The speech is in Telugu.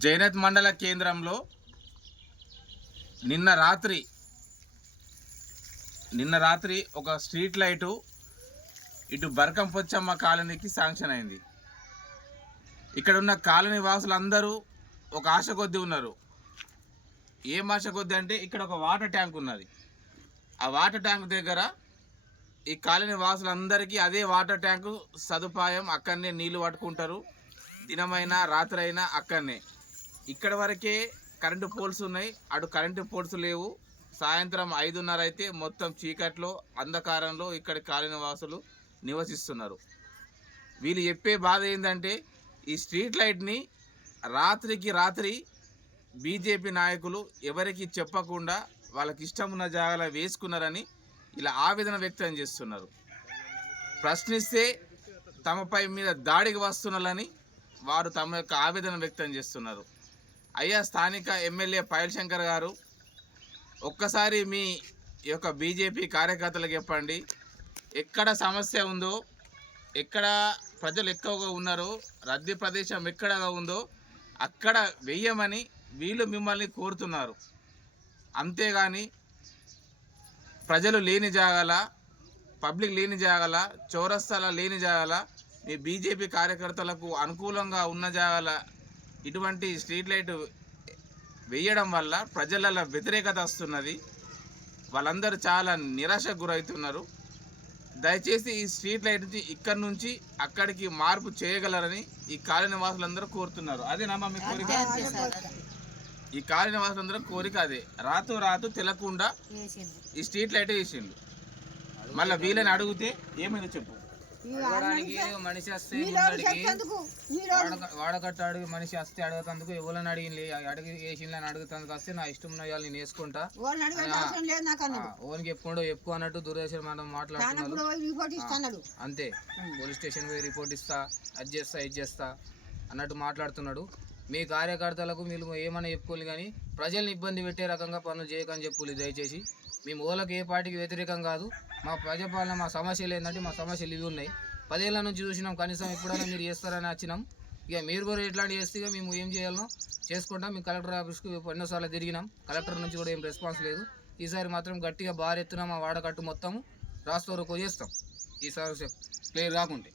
జైనత్ మండల కేంద్రంలో నిన్న రాత్రి నిన్న రాత్రి ఒక స్ట్రీట్ లైటు ఇటు బరకం పొచ్చమ్మ కాలనీకి శాంక్షన్ అయింది. ఇక్కడ ఉన్న కాలనీ వాసులందరూ ఒక ఆశ కొద్దీ ఉన్నారు. ఏం ఆశ కొద్దీ అంటే ఇక్కడ ఒక వాటర్ ట్యాంక్ ఉన్నది. ఆ వాటర్ ట్యాంక్ దగ్గర ఈ కాలనీ వాసులందరికీ అదే వాటర్ ట్యాంకు సదుపాయం అక్కడనే నీళ్ళు పట్టుకుంటారు. దినమైనా రాత్రి అయినా అక్కడనే. ఇక్కడ వరకే కరెంటు పోల్స్ ఉన్నాయి. అటు కరెంటు పోల్స్ లేవు. సాయంత్రం ఐదున్నర అయితే మొత్తం చీకట్లో అంధకారంలో ఇక్కడ కాలనీ వాసులు నివసిస్తున్నారు. వీళ్ళు చెప్పే బాధ ఏంటంటే ఈ స్ట్రీట్ లైట్ని రాత్రికి రాత్రి బీజేపీ నాయకులు ఎవరికి చెప్పకుండా వాళ్ళకి ఇష్టం ఉన్న జాగాలో వేసుకున్నారని ఇలా ఆవేదన వ్యక్తం చేస్తున్నారు. ప్రశ్నిస్తే తమపై మీద దాడికి వస్తున్నారని వారు తమ యొక్క ఆవేదన వ్యక్తం చేస్తున్నారు. అయ్యా స్థానిక ఎమ్మెల్యే పాయల్ శంకర్ గారు ఒక్కసారి మీ యొక్క బీజేపీ కార్యకర్తలకు చెప్పండి. ఎక్కడ సమస్య ఉందో ఎక్కడ ప్రజలు ఎక్కువగా ఉన్నారో రద్దీ ప్రదేశం ఎక్కడ ఉందో అక్కడ వెయ్యమని వీళ్ళు మిమ్మల్ని కోరుతున్నారు. అంతేగాని ప్రజలు లేని జాగాల పబ్లిక్ లేని జాగాల చౌరస్తాల లేని జాగాల మీ బీజేపీ కార్యకర్తలకు అనుకూలంగా ఉన్న జాగాల ఇటువంటి స్ట్రీట్ లైట్ వేయడం వల్ల ప్రజలలో వ్యతిరేకత వస్తున్నది. వాళ్ళందరూ చాలా నిరాశకు గురవుతున్నారు. దయచేసి ఈ స్ట్రీట్ లైట్ నుంచి ఇక్కడ నుంచి అక్కడికి మార్పు చేయగలరని ఈ కాలనీ వాసులందరూ కోరుతున్నారు అదేనమ్మా మీ కోరిక? ఈ కాలనీ వాసులందరూ కోరిక అదే. రాతు రాతు తెలకుండా ఈ స్ట్రీట్ లైట్ వేసిండు మళ్ళీ వీళ్ళని అడిగితే ఏమైందో చెప్పు. అడగడానికి మనిషి వస్తే వాడకట్ట అడిగి మనిషి వస్తే అడగతందుకు ఎవరైనా అడిగి అడిగి వేసిందని అడుగుతందుకు వస్తే నా ఇష్టం నేను వేసుకుంటా. ఆ, ఓనికి చెప్పుకోండు చెప్పుకో అన్నట్టు దుర్దర్శన్ మనం మాట్లాడుతున్నారు. ఆ, అంతే. పోలీస్ స్టేషన్ పోయి రిపోర్ట్ ఇస్తా అది చేస్తా ఇది చేస్తా అన్నట్టు మాట్లాడుతున్నాడు. మీ కార్యకర్తలకు మీరు ఏమైనా చెప్పుకోవాలి కానీ ప్రజల్ని ఇబ్బంది పెట్టే రకంగా పనులు చేయకని చెప్పుకోలేదు దయచేసి. మేము ఓలకు ఏ పార్టీకి వ్యతిరేకం కాదు. మా ప్రజాపాలన మా సమస్యలు ఏంటంటే మా సమస్యలు ఇవి ఉన్నాయి. పదేళ్ళ నుంచి చూసినాం కనీసం ఎప్పుడైనా మీరు చేస్తారని వచ్చినాం. ఇక మీరు కూడా ఎట్లాంటి చేస్తే ఇక మేము ఏం చేయాలనో చేసుకుంటాం. మేము కలెక్టర్ ఆఫీస్కి ఎన్నోసార్లు తిరిగినాం. కలెక్టర్ నుంచి కూడా ఏం రెస్పాన్స్ లేదు. ఈసారి మాత్రం గట్టిగా భారెత్తున మా వాడకట్టు మొత్తం రాష్ట్ర వరకు చేస్తాం. ఈసారి క్లియర్ కాకుంటే.